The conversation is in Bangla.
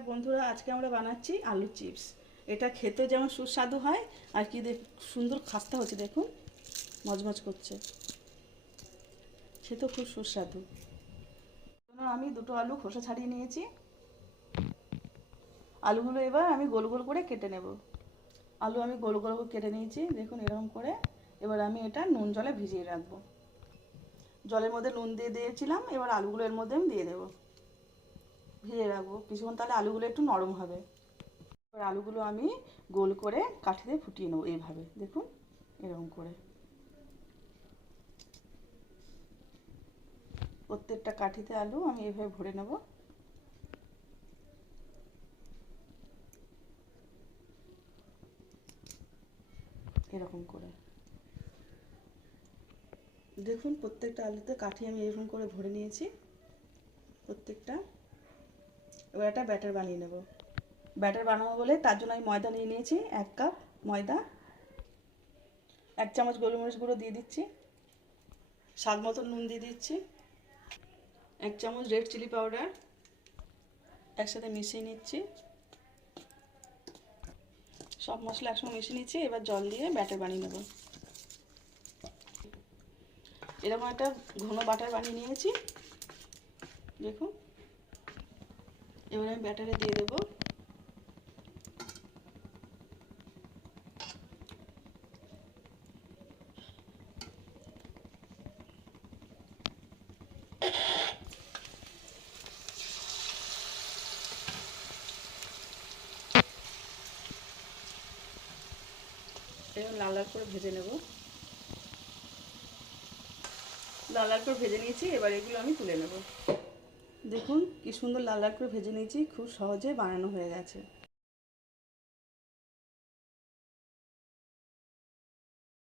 নমস্কার বন্ধুরা, আজকে আমরা বানাচ্ছি আলু চিপস। এটা খেতে যেমন সুস্বাদু হয় আর কি সুন্দর খাস্তা হচ্ছে, দেখুন মজমজ করছে, খেতেও খুব সুস্বাদু। আমি দুটো আলু খোসা ছাড়িয়ে নিয়েছি। আলুগুলো এবার আমি গোল গোল করে কেটে নেব। আলু আমি গোল গোল করে কেটে নিয়েছি, দেখুন এরকম করে। এবার আমি এটা নুন জলে ভিজিয়ে রাখবো। জলের মধ্যে নুন দিয়ে দিয়েছিলাম, এবার আলুগুলো এর মধ্যে আমি দিয়ে দেবো, ভিজিয়ে রাখবো কিছুক্ষণ, তাহলে আলুগুলো একটু নরম হবে। এবার আলুগুলো আমি গোল করে কাঠিতে ফুটিয়ে নেবো, এইভাবে দেখুন এরকম করে। প্রত্যেকটা কাঠিতে আলু আমি এইভাবে ভরে নেব। এরকম করে দেখুন, প্রত্যেকটা আলুতে কাঠি আমি এরকম করে ভরে নিয়েছি প্রত্যেকটা। এবার একটা ব্যাটার বানিয়ে নেব। ব্যাটার বানাবো বলে তার জন্য আমি ময়দা নিয়ে নিয়েছি 1 কাপ ময়দা। 1 চামচ গোলমরিচ গুঁড়ো দিয়ে দিচ্ছি, স্বাদ মতো নুন দিয়ে দিচ্ছি, 1 চামচ রেড চিলি পাউডার একসাথে মিশিয়ে নিচ্ছি। সব মশলা একসঙ্গে মিশিয়ে নিচ্ছি। এবার জল দিয়ে ব্যাটার বানিয়ে নেব। এরকম একটা ঘন বাটার বানিয়ে নিয়েছি, দেখুন। এবার আমি ব্যাটারে দিয়ে দেবো। এরকম লাল লাল করে ভেজে নেব। লাল লাল করে ভেজে নিয়েছি, এবার এগুলো আমি তুলে নেব। দেখুন কি সুন্দর লাল লাল করে ভেজে নিয়েছি, খুব সহজে বানানো হয়ে গেছে।